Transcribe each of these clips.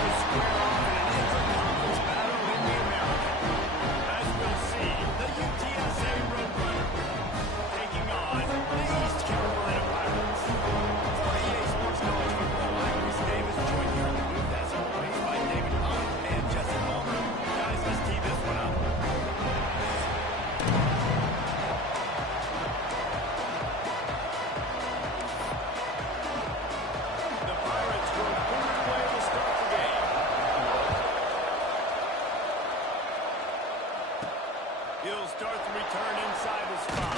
to square off in an inter-conference battle in the American. As we'll see, the UTSA Roadrunner taking on the East Carolina Pirates. For EA Sports College Football, I'm Chris Davis, joined here in the booth as always by David Hunt and Justin Palmer. Guys, let's tee this one up. The Pirates will boot it away to start the game. He'll start the return inside his spot.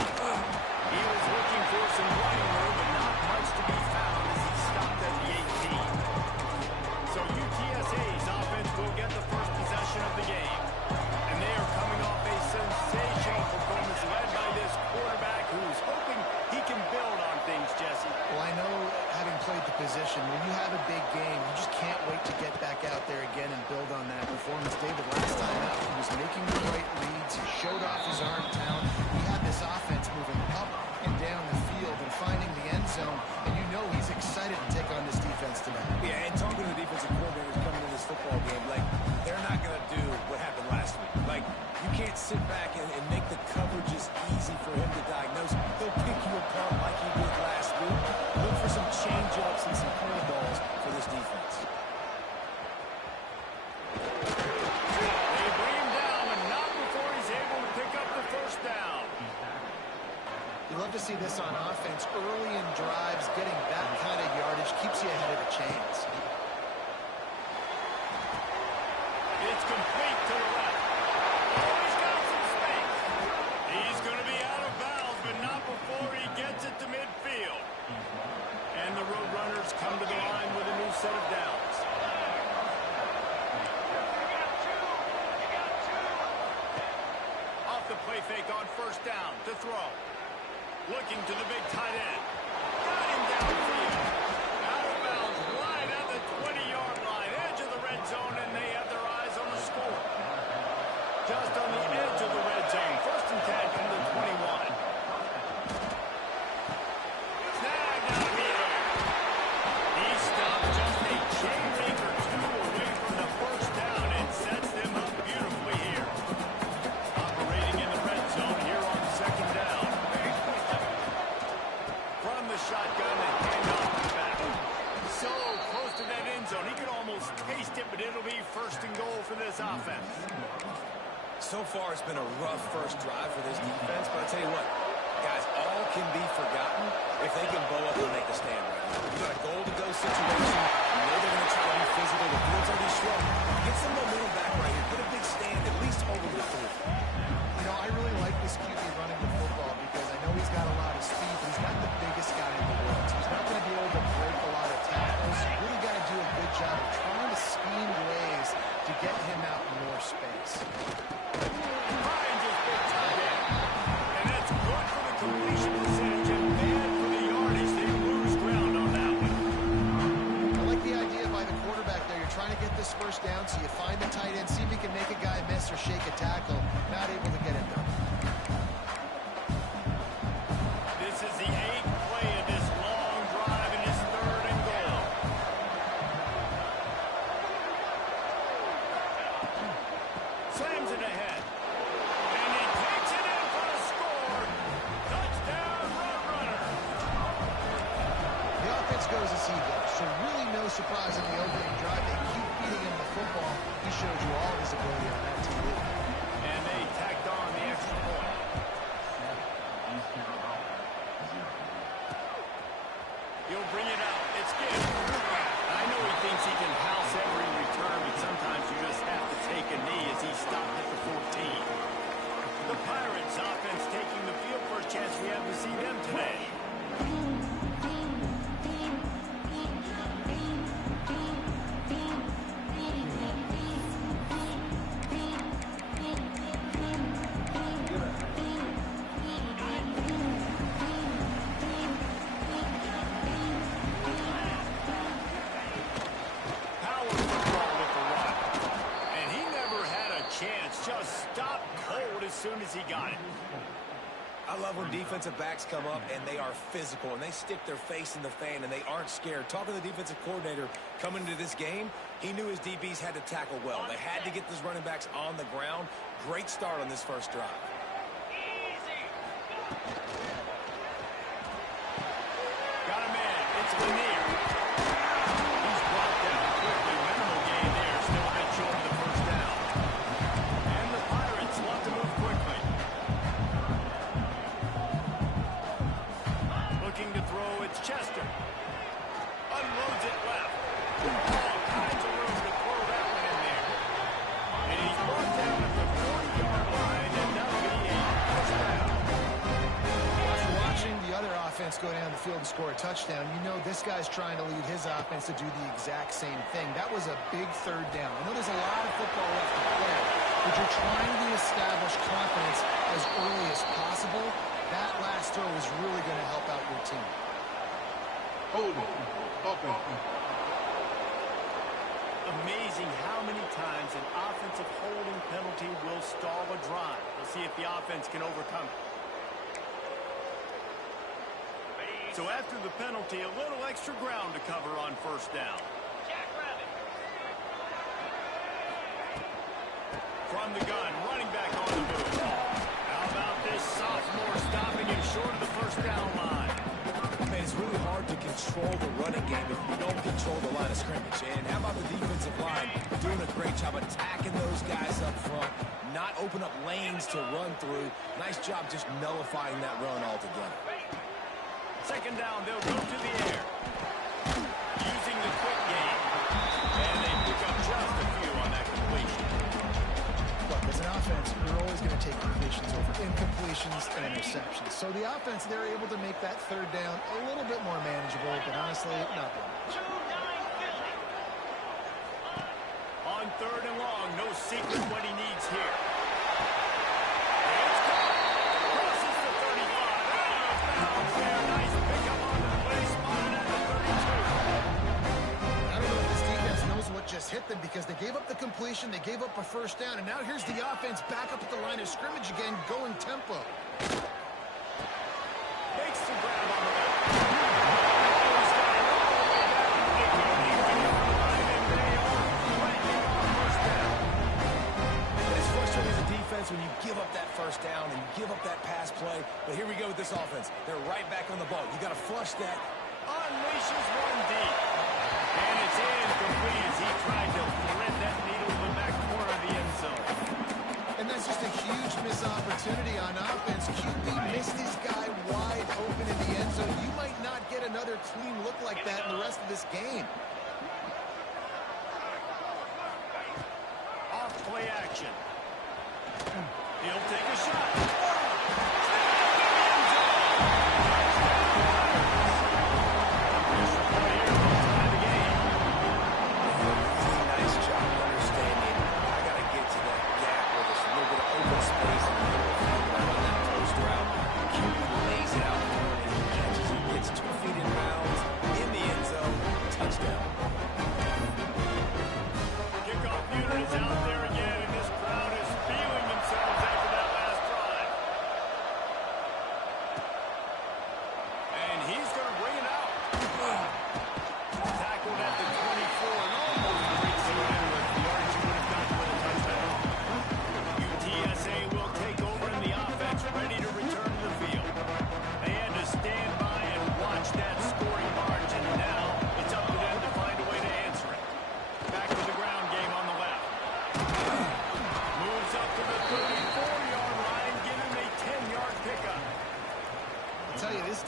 He was looking for some running room, but not much to be found as he stopped at the 18. So UTSA's offense will get the first possession of the game. And they are coming off a sensational performance led by this quarterback who's hoping he can build on things, Jesse. Well, I know, having played the position, when you have a big game, you just can't wait to get back out there again and build on that performance. David, last time out, he was making the right reads. He showed off his arm talent. He had this offense moving up and down the field and finding the end zone. And you know he's excited to take on this defense tonight. Yeah, and talking to the defensive coordinators coming into this football game, like, they're not going to do what happened last week. Like, you can't sit back and make the coverages easy for him to diagnose. He'll pick you apart like he did last week. Look for some change-ups and some curveballs for this defense. They bring him down, and not before he's able to pick up the first down. You love to see this on offense. Early in drives, getting that kind of yardage keeps you ahead of the chains. It's complete to the left. Oh, he's got some space. He's going to be out of bounds, but not before he gets it to midfield. And the Roadrunners come to the line with a new set of downs. Off the play fake on first down to throw. Looking to the big tight end. Got him downfield. Out of bounds, right at the 20-yard line. Edge of the red zone, and they have their eyes on the score. Just on the edge of the red zone. First and 10 from the 21. Snagged out of the air. He stopped just a chain link or two away from the first down and sets them up beautifully here. Operating in the red zone here on second down. From the shotgun and hand off to the back. So close to that end zone. He could almost taste it, but it'll be first and goal for this offense. So far, it's been a rough first drive for this defense, but I tell you what, guys, all can be forgotten if they can bow up and make a stand right now. You got a goal-to-go situation. You know they're going to try to be physical. The field's already strong. Get some momentum back right here. Get a big stand. At least hold them to 3. You know, I really like this QB running the football because I know he's got a lot of speed, but he's not the biggest guy in the world. So he's not going to be able to break a lot of tackles. You really got to do a good job of trying to scheme ways to get him out in more space. Ryan just big tight end. And that's good for the completion percentage and bad for the yardage. They lose ground on that one. I like the idea by the quarterback there. You're trying to get this first down, so you find the tight end, see if he can make a guy miss or shake a tackle. Not able to get it done. This is the 8th play of this long drive, and it's third and goal. Slams it ahead. And he takes it in for a score. Touchdown, Roadrunner. The offense goes as he goes, so really no surprise in the opening drive. They keep feeding him the football. He showed you all his ability on that TV. And they tacked on the extra point. He'll bring it out. It's good. I know he thinks he can house every return, but sometimes you just have to take a knee as he stopped at the 14. The Pirates offense taking the field. First chance we have to see them today. Power football with the run. And he never had a chance. Just stopped cold as soon as he got it. I love when defensive backs come up and they are physical and they stick their face in the fan and they aren't scared. Talking to the defensive coordinator coming into this game, he knew his DBs had to tackle well. They had to get those running backs on the ground. Great start on this first drive. Got him in. It's Lanier. He's brought down quickly. Minimal gain there. Still a bit short of the first down. And the Pirates want to move quickly. Looking to throw, it's Chester. Unloads it left. All kinds of room to throw that one in there. And he's brought down at the 40-yard line, and that'll be a first down. After watching the other offense go down the field and score a touchdown, you know this guy's trying to lead his offense to do the exact same thing. That was a big third down. I know there's a lot of football left to play, but you're trying to establish confidence as early as possible. That last throw is really going to help out your team. Amazing how many times an offensive holding penalty will stall a drive. We'll see if the offense can overcome it. So after the penalty, a little extra ground to cover on first down. From the gun, running back on the move. How about this sophomore stopping him short of the first down line? Man, it's really hard to control the running game if you don't control the line of scrimmage. And how about the defensive line doing a great job attacking those guys up front, not open up lanes to run through. Nice job just nullifying that run altogether. Second down, they'll go to the air. Using the quick game. And they pick up just a few on that completion. Look, as an offense, you're always going to take completions over incompletions and interceptions. So the offense, they're able to make that third down a little bit more manageable, but honestly, not that much. On third and long, no secret what he needs here. Just hit them because they gave up the completion, they gave up a first down, and now here's the offense back up at the line of scrimmage again, going tempo. Makes the grab on the back. It's frustrating as a defense when you give up that first down and you give up that pass play, but here we go with this offense. They're right back on the ball. You got to flush that. Unleashes one deep. And it's incomplete as he tried to thread that needle in the back corner of the end zone. And that's just a huge missed opportunity on offense. QB missed his guy wide open in the end zone. You might not get another clean look like that in the rest of this game. Off play action. He'll take a shot.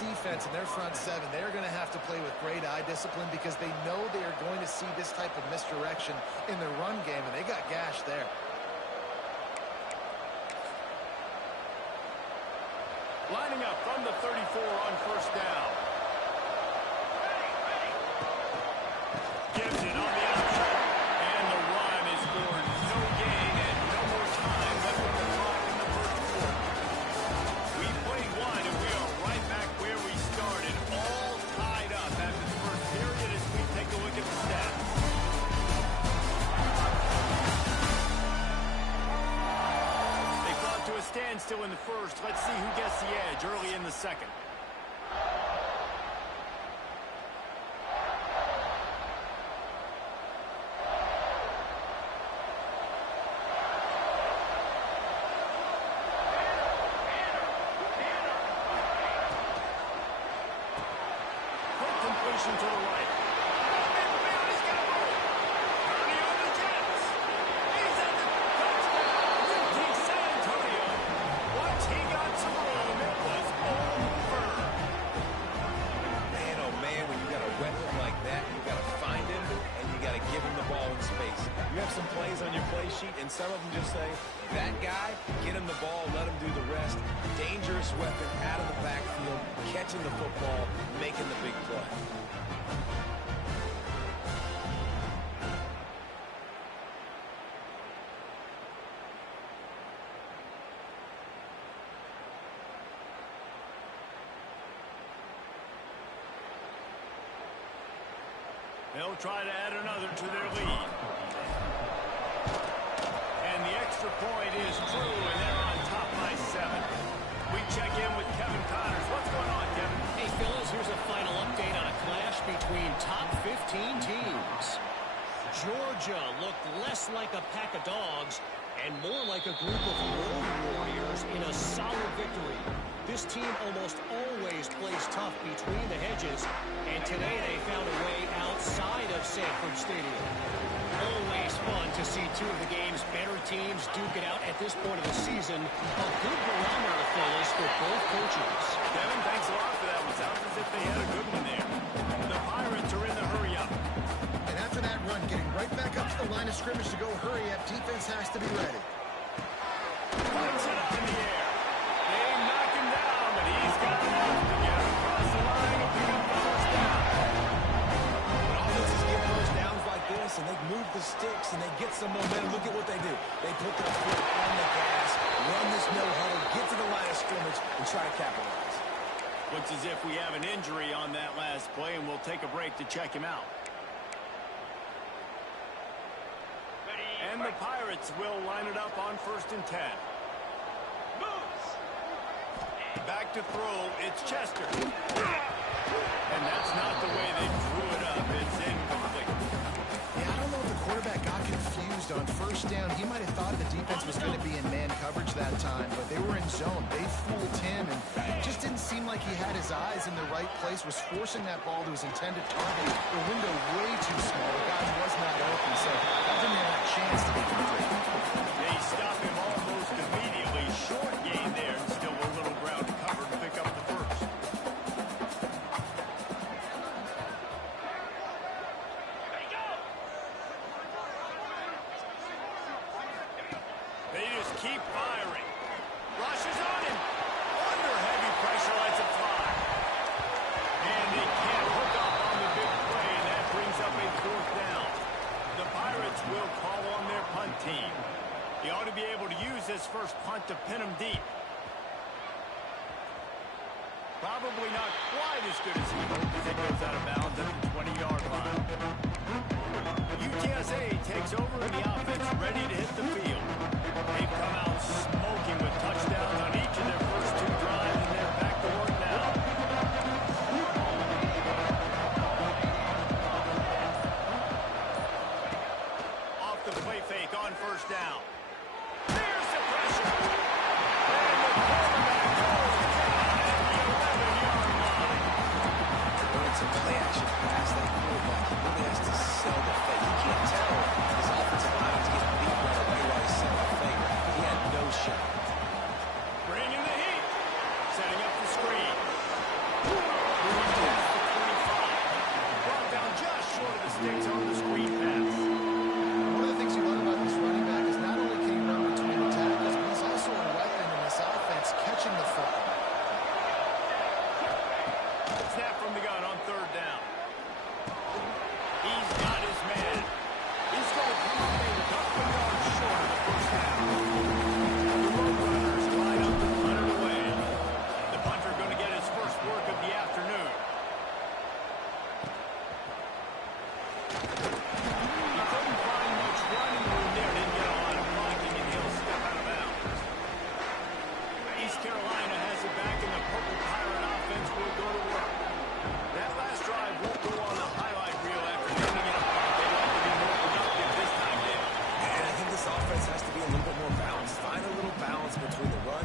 Defense and their front seven, they're going to have to play with great eye discipline because they know they are going to see this type of misdirection in their run game, and they got gashed there. Lining up from the 34 on first down. Gives it on the outside. And the run is for no gain and no more time left on the clock in the first quarter. We played one, and we are right back where we started, all tied up after the first period as we take a look at the stats. They fought to a standstill in the the first. Let's see who gets the edge early in the second. Quick completion to the right. He's got a goal. Purdy on the Jets. He's at the touchdown. UT San Antonio. Once he got some room, it was over. Man, oh man, when you got a weapon like that, you got to find him and you got to give him the ball in space. You have some plays on your play sheet, and some of them just say, that guy, get him the ball, let him do the rest. Dangerous weapon out of the backfield, catching the football, making the big play. They'll try to add another to their lead. And the extra point is true, and they're on top by 7. We check in with Kevin Connors. What's going on, Kevin? Hey, fellas, here's a final update on a clash between top 15 teams. Georgia looked less like a pack of dogs and more like a group of road warriors in a solid victory. This team almost always plays tough between the hedges, and today they found a way outside of Sanford Stadium. Always fun to see two of the game's better teams duke it out at this point of the season. A good barometer, fellas, for both coaches. Kevin, thanks a lot for that one. Sounds as if they had a good one there. The Pirates are in the hurry-up. And after that run, getting right back up to the line of scrimmage to go hurry up, defense has to be ready. Puts it up in the air. They knock him down, but he's got enough to get him across the line and pick up the first down. When offenses get first downs like this, and they move the sticks, and they get some momentum, look at what they do. They put their foot on the gas, run this no-huddle, get to the line of scrimmage, and try to capitalize. Looks as if we have an injury on that last play, and we'll take a break to check him out. And the Pirates will line it up on 1st and 10. Back to throw, it's Chester. And that's not the way they drew it up. It's incomplete. Yeah, I don't know if the quarterback got confused on 1st down. He might have thought the defense was going to be in man coverage that time, but they were in zone. They fooled him, and it just didn't seem like he had his eyes in the right place, was forcing that ball to his intended target. The window way too small. The guy was not open, so that didn't have a chance to be complete. They stop him almost immediately. Short gain there, and still a little ground to cover to pick up the first. They just keep firing. Rushes on him. Under heavy pressure, lets it fly. And they can't hook up on the big play, and that brings up a 4th down. The Pirates will call on their punt team. He ought to be able to use this first punt to pin him deep. Probably not quite as good as he hoped as it goes out of bounds at the 20-yard line. UTSA takes over and the offense ready to hit the field. They've come out smoking with touchdowns on each of their first 2 drives, and they're back to work now. Off the play fake on 1st down. There's the pressure. And the quarterback goes down at the 11-yard line. When it's a play-action pass, that quarterback really has to sell the fake. You can't tell his offensive line is getting beat right away while he's selling the fake. He had no shot. Bringing the heat. Setting up the screen. Moving past the 25. Brought down just short of the sticks on the screen pass. One of the things you love about this running back is not only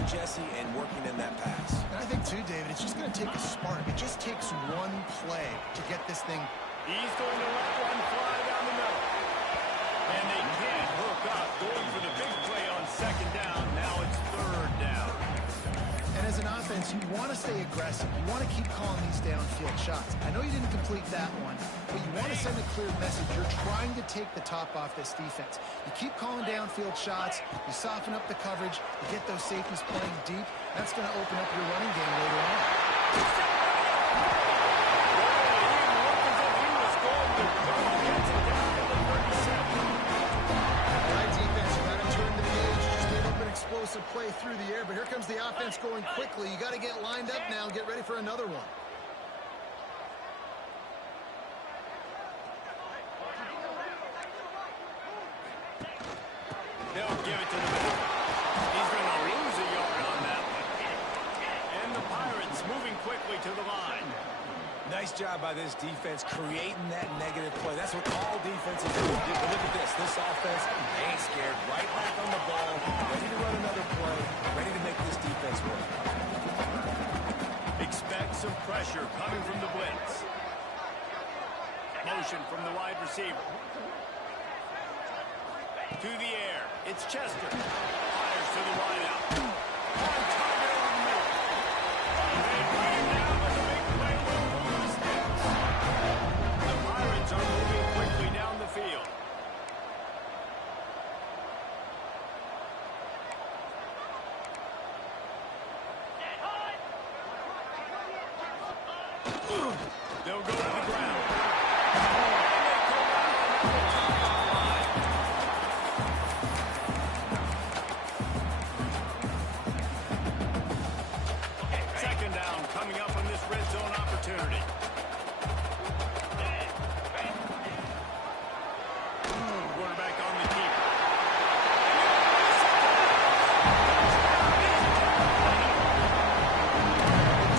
Jesse, and working in that pass. And I think, too, David, it's just going to take a spark. It just takes one play to get this thing. He's going to let one fly down the middle. And they can't hook up. Going for the big play on second down. Now it's third down. And as an offense, you want to stay aggressive. You want to keep calling these downfield shots. I know you didn't complete that one, but you want to send a clear message. You're trying to take the top off this defense. You keep calling downfield shots. You soften up the coverage. You get those safeties playing deep. That's going to open up your running game later on. Explosive play through the air, but here comes the offense going quickly. You got to get lined up now and get ready for another one. They'll give it to the middle. He's going to lose a yard on that one. And the Pirates moving quickly to the line. Nice job by this defense creating that negative play. That's what all defenses do. But look at this. This offense, they ain't scared. Right back on the ball, ready to run another play, ready to make this defense work. Expect some pressure coming from the blitz. Motion from the wide receiver. To the air. It's Chester. Fires to the wideout. On target over the middle. They bring him down with a big play. The Pirates are moving quickly down the field. They'll go to the ground. Second down coming up on this red zone opportunity. Quarterback on the keeper.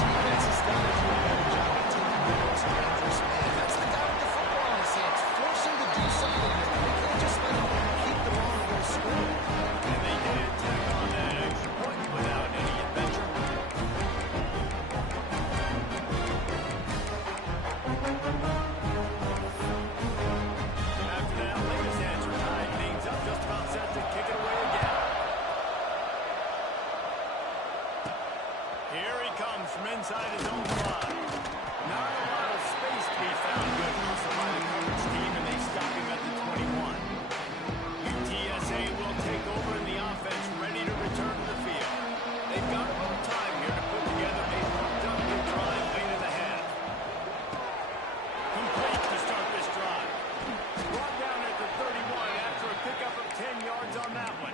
Defense has done a better job of taking the most dangerous man. That's the guy with the football in his hands. Force him to do something. They can't just let him keep the ball and go score. And they did tack on that extra point without any adventure. After that, latest answer tied things up, just about set to kick it away again. Here he comes from inside his own 5. Not a lot of space to be found. Good hustle by the coverage team, and they stop him at the 21. UTSA will take over in the offense, ready to return to the field. They've got a little time here to put together a productive drive late in the half. Complete to start this drive. Brought down at the 31 after a pickup of 10 yards on that one.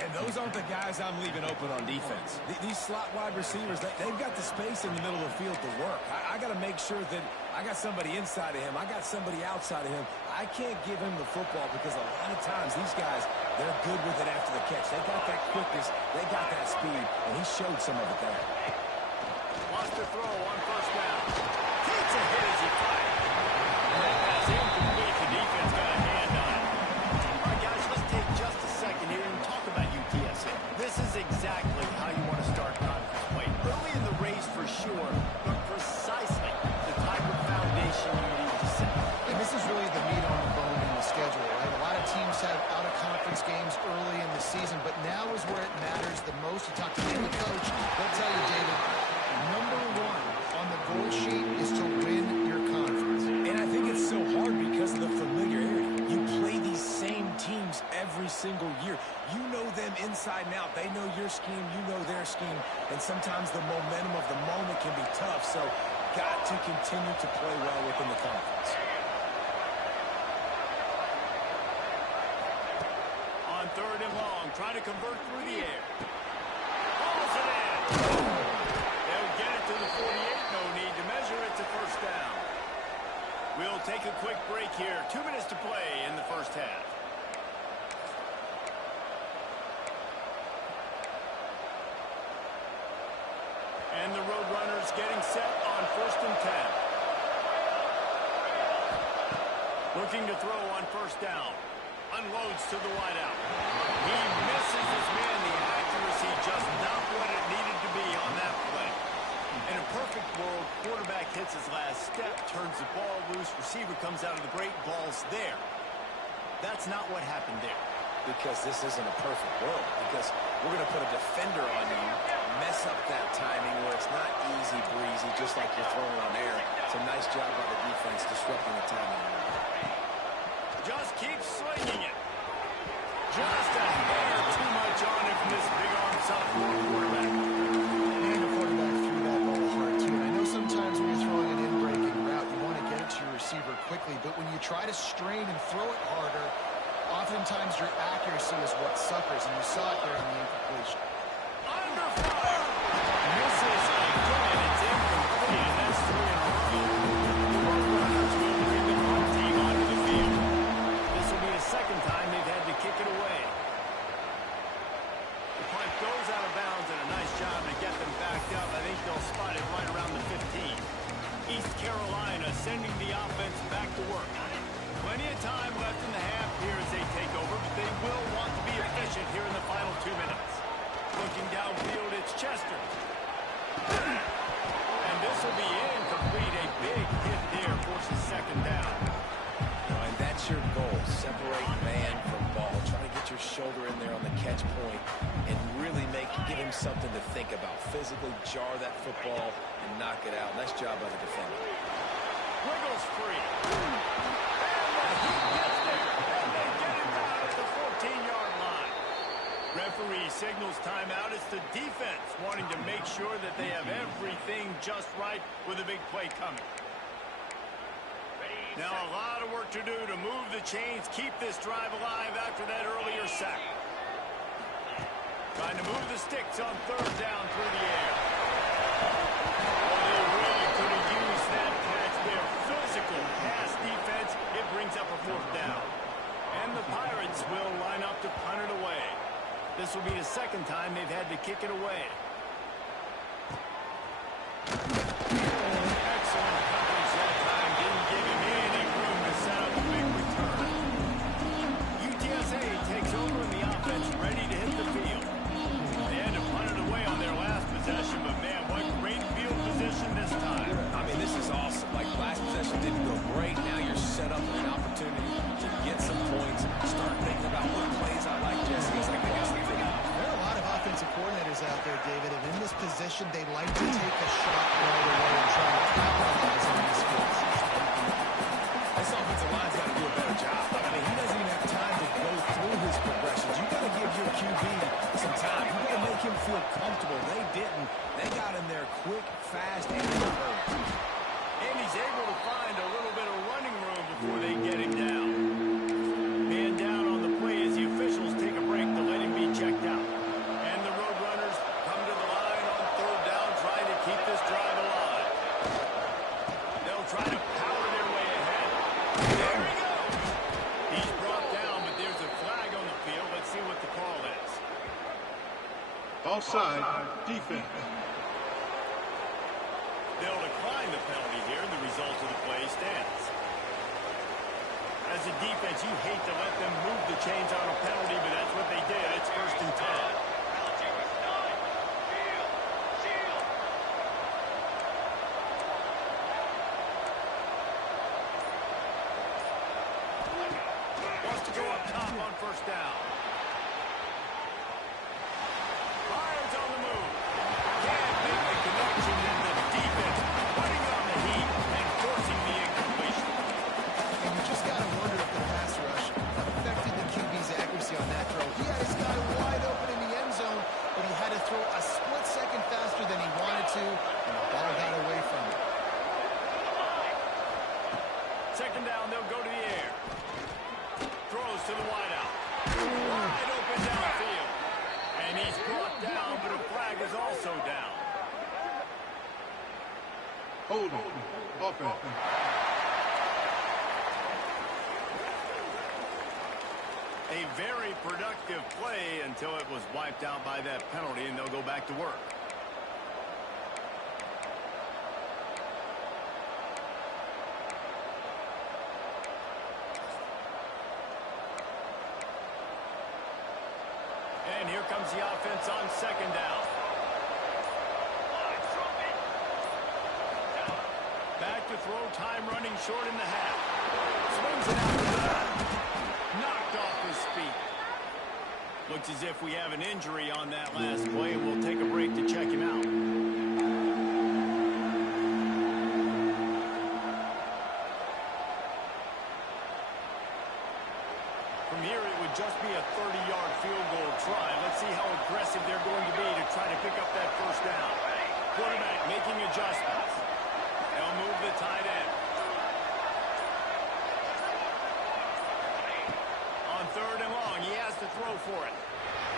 And those aren't the guys I'm leaving open on defense. These slot wide receivers, they've got the space in the middle of the field to work. I got to make sure that I got somebody inside of him. I got somebody outside of him. I can't give him the football because a lot of times these guys, they're good with it after the catch. They got that quickness. They got that speed, and he showed some of it there. Wants to throw on first down. Takes a hit as he fired. That pass incomplete. The defense got a hand on it. All right, guys, let's take just a second here and talk about UTSA. This is exactly how you want to start conference play. Early in the race for sure, but precisely the type of foundation you need to set. And this is really the meat on the bone in the schedule, right? A lot of teams have out-of-conference games early in the season, but now is where it matters the most. You talk to any coach, they'll tell you, David, number one on the goal sheet is to win your conference. And I think it's so hard because of the familiarity. You play these same teams every single year. You know them inside and out. They know your scheme, you know their scheme, and sometimes the momentum of the moment can be tough, so got to continue to play well within the conference. On third and long, trying to convert through the air. Balls it in. They'll get it to the 48. No need to measure. It's a first down. We'll take a quick break here. 2 minutes to play in the first half. And the Roadrunners getting set on 1st and 10. Looking to throw on first down. Unloads to the wideout. He misses his man. The accuracy accuracy just not what it needed to be on that play. In a perfect world, quarterback hits his last step, turns the ball loose, receiver comes out of the break, ball's there. That's not what happened there. Because this isn't a perfect world. Because we're going to put a defender on you, mess up that timing where it's not easy breezy, just like you're throwing on air. It's a nice job by the defense disrupting the timing. Just keep slinging it. Just a hair too much on it from this big-arm sophomore quarterback. And the quarterback threw that ball hard, too. And I know sometimes when you're throwing an in-breaking route, you want to get it to your receiver quickly. But when you try to strain and throw it harder, oftentimes your accuracy is what suffers. And you saw it there on the incompletion. Under fire. Misses again. It's incomplete. And that's 3 in a row. The runners will bring the home team onto the field. This will be the second time they've had to kick it away. The punt goes out of bounds, and a nice job to get them backed up. I think they'll spot it right around the 15. East Carolina sending the offense back to work. Plenty of time left in the half here as they take over, but they will want to be efficient here in the final 2 minutes. Looking downfield, it's Chester. And this will be incomplete. A big hit there forces second down. And that's your goal. Separate man from ball. Try to get your shoulder in there on the catch point and really give him something to think about. Physically jar that football and knock it out. Nice job by the defender. Wiggles free. He gets there, and they get him down at the 14-yard line. Referee signals timeout. It's the defense wanting to make sure that they have everything just right with a big play coming. Now a lot of work to do to move the chains, keep this drive alive after that earlier sack. Trying to move the sticks on third down through the air. Well, they really could have used that catch there. Physical pass defense. It brings up a fourth down. And the Pirates will line up to punt it away. This will be the second time they've had to kick it away. Excellent coverage that time. Didn't give him any room to set up a big return. UTSA takes over in the offense, ready to hit the field. They had to punt it away on their last possession, but man, what great field position this time. I mean, this is awesome. Like, last possession didn't go great. Now you're set up with an opportunity to get some points. Start thinking about what plays I like, Jesse. It's like they got something figured out. There are a lot of offensive coordinators out there, David, and in this position, they like to take a shot right away and try to capitalize on these skills. This offensive line's got to do a better job. I mean, he doesn't even have time to go through his progressions. You got to give your QB some time. You got to make him feel comfortable. They didn't. They got him there quick, fast, and in a hurry. And he's able to find a little bit of running room before they get him down. Man down on the play as the officials take a break to let him be checked out. And the Roadrunners come to the line on third down, trying to keep this drive alive. They'll try to power their way ahead. There he goes. He's brought down, but there's a flag on the field. Let's see what the call is. Offside, defense. They'll decline the penalty here, and the result of the play stands. As a defense, you hate to let them move the chains on a penalty, but that's what they did. It's 1st and 10. Wants to go up top on 1st down. Lions on the move. Can't make the connection in the defense, putting on the heat and forcing the incompletion. And you just got to wonder if the pass rush affected the QB's accuracy on that throw. He had his guy wide open in the end zone, but he had to throw a split second faster than he wanted to, and the ball got away from him. Second down, they'll go to the air. Throws to the wideout. Wide open downfield. And he's brought down, but a flag is also down. Holding. Offense. A very productive play until it was wiped out by that penalty, and they'll go back to work. And here comes the offense on second down. Back to throw, time running short in the half. Swings it out to the knocked off his feet. Looks as if we have an injury on that last play, and we'll take a break to check him out. From here, it would just be a 30-yard field goal try. Let's see how aggressive they're going to be to try to pick up that first down. Quarterback making adjustments. They'll move the tight end. On third and long, he has to throw for it.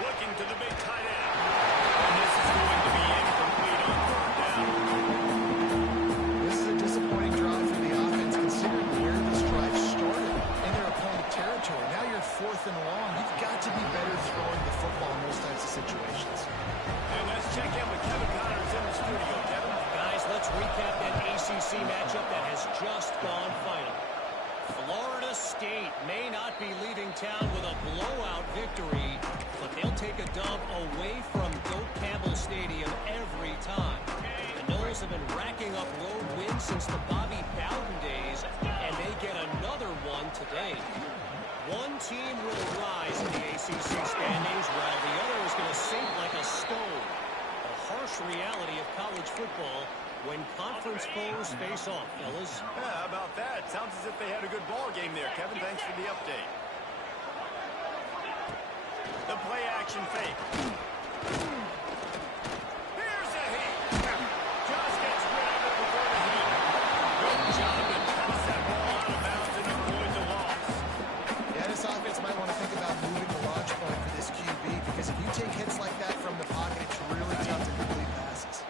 Looking to the big tight end. And this is going to be incomplete on third down. This is a disappointing drive for the offense, considering where this drive started in their opponent territory. Now you're fourth and long. You've got to be better throwing the football in those types of situations. And let's check in with Kevin Connors in the studio. Kevin? Guys, let's recap that ACC matchup that has just gone final. Florida State may not be leaving town with a blowout victory, but they'll take a dub away from Doak Campbell Stadium every time. The Noles have been racking up road wins since the Bobby Bowden days, and they get another one today. One team will rise in the ACC standings, while the other is going to sink like a stone. A harsh reality of college football when conference foes face off, fellas. Yeah, how about that? Sounds as if they had a good ball game there, Kevin. Thanks for the update. The play action fake. Here's the heat. Just gets rid of it before the heat. Good job to toss that ball out of bounds and avoid the loss. Yeah, this offense might want to think about moving the launch point for this QB, because if you take hits like that from the pocket, it's really tough to complete passes.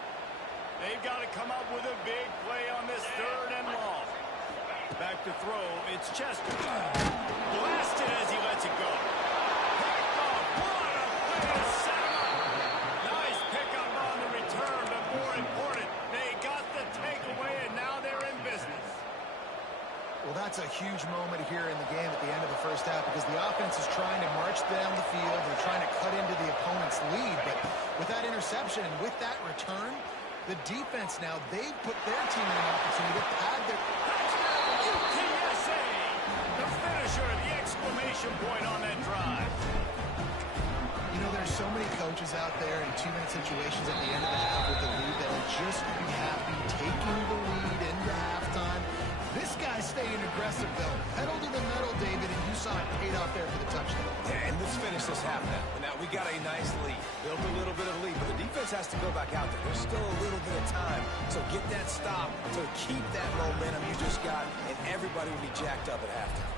They've got to come up with a big play on this third and long. Back to throw. It's Chester. Blasted as he lets it go. Picked off. What a play to set him up. Nice pickup on the return, but more important, they got the takeaway, and now they're in business. Well, that's a huge moment here in the game at the end of the first half, because the offense is trying to march down the field. They're trying to cut into the opponent's lead, but with that interception and with that return, the defense now, they've put their team in an opportunity to pad their... Touchdown, UTSA! The finisher, the exclamation point on that drive. You know, there's so many coaches out there in two-minute situations at the end of the half with the lead that will just be happy taking the lead into halftime. This guy's staying aggressive, though. Pedal to the metal, David, and you saw it paid off there for the touchdown. Yeah, and let's finish this half now. Now, we got a nice lead. Built a little bit of lead, but the defense has to go back out there. There's still a little bit of time. So get that stop to keep that momentum you just got, and everybody will be jacked up at halftime.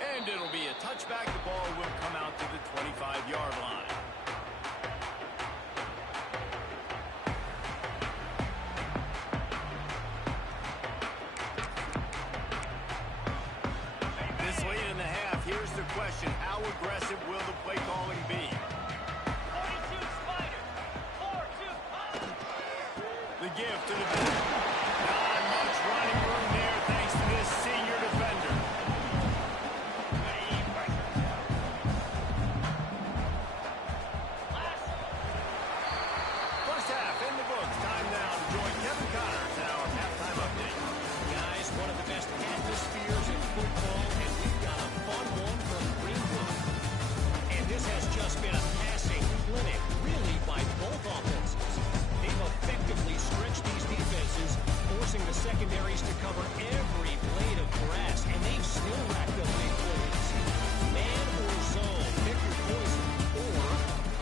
And it'll be a touchback. The ball will come out to the 25-yard line. Here's the question, how aggressive will the play calling be? 42 Spider, 4-2. The give to the back. Not much running room there thanks to this senior defender. First half in the books. Time now to join Kevin Connors in our halftime update. Guys, one of the best atmospheres in football, and we've got a fun one from Greenwood. And this has just been a passing clinic, really, by both offenses. They've effectively stretched these defenses, forcing the secondaries to cover every blade of grass, and they've still racked up big plays. Man or zone, pick your poison, or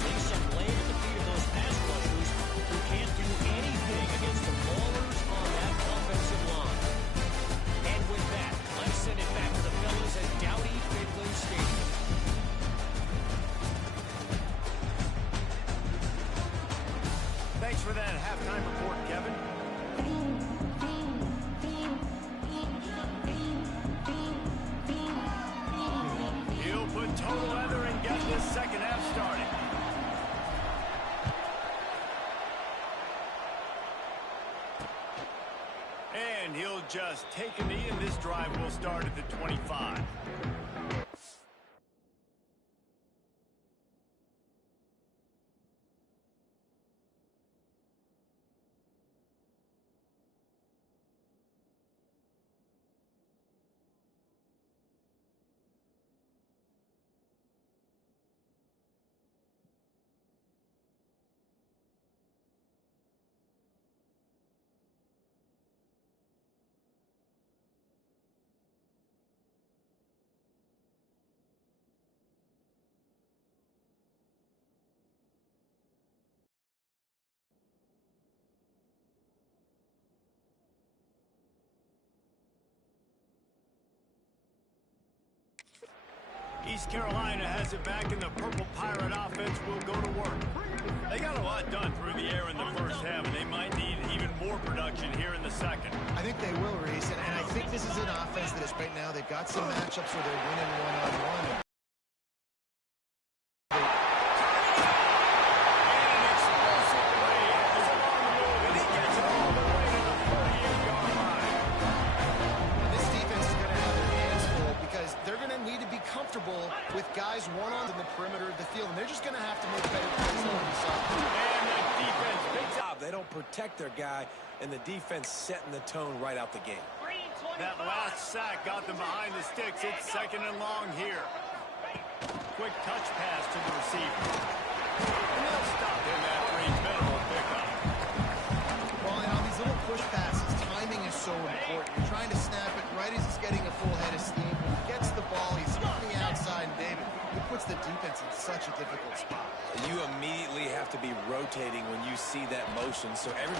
lay some blame at the feet of those pass rushers who can't do anything against the ballers on that offensive line. And with that, let's send it back to the fellas at Dowdy Ficklen Stadium. Thanks for that halftime report, Kevin. And he'll just take a knee, and this drive will start at the 25. East Carolina has it back, and the Purple Pirate offense will go to work. They got a lot done through the air in the first half, and they might need even more production here in the second. I think they will, Reese, and I think this is an offense that is right now. They've got some matchups where they're winning one-on-one. With guys one-on in the perimeter of the field, and they're just going to have to make better plays than we saw. And the defense picks up. They don't protect their guy, and the defense setting the tone right out the gate. That last sack got them behind the sticks. It's second and long here. Quick touch pass to the receiver. And they'll stop him after a minimal pickup. Well, and on these little push passes, timing is so important. You're trying to snap it right as he's getting a full head of steam. When he gets the ball, he's on the outside, and David, he puts the defense in such a difficult spot. You immediately have to be rotating when you see that motion, so everybody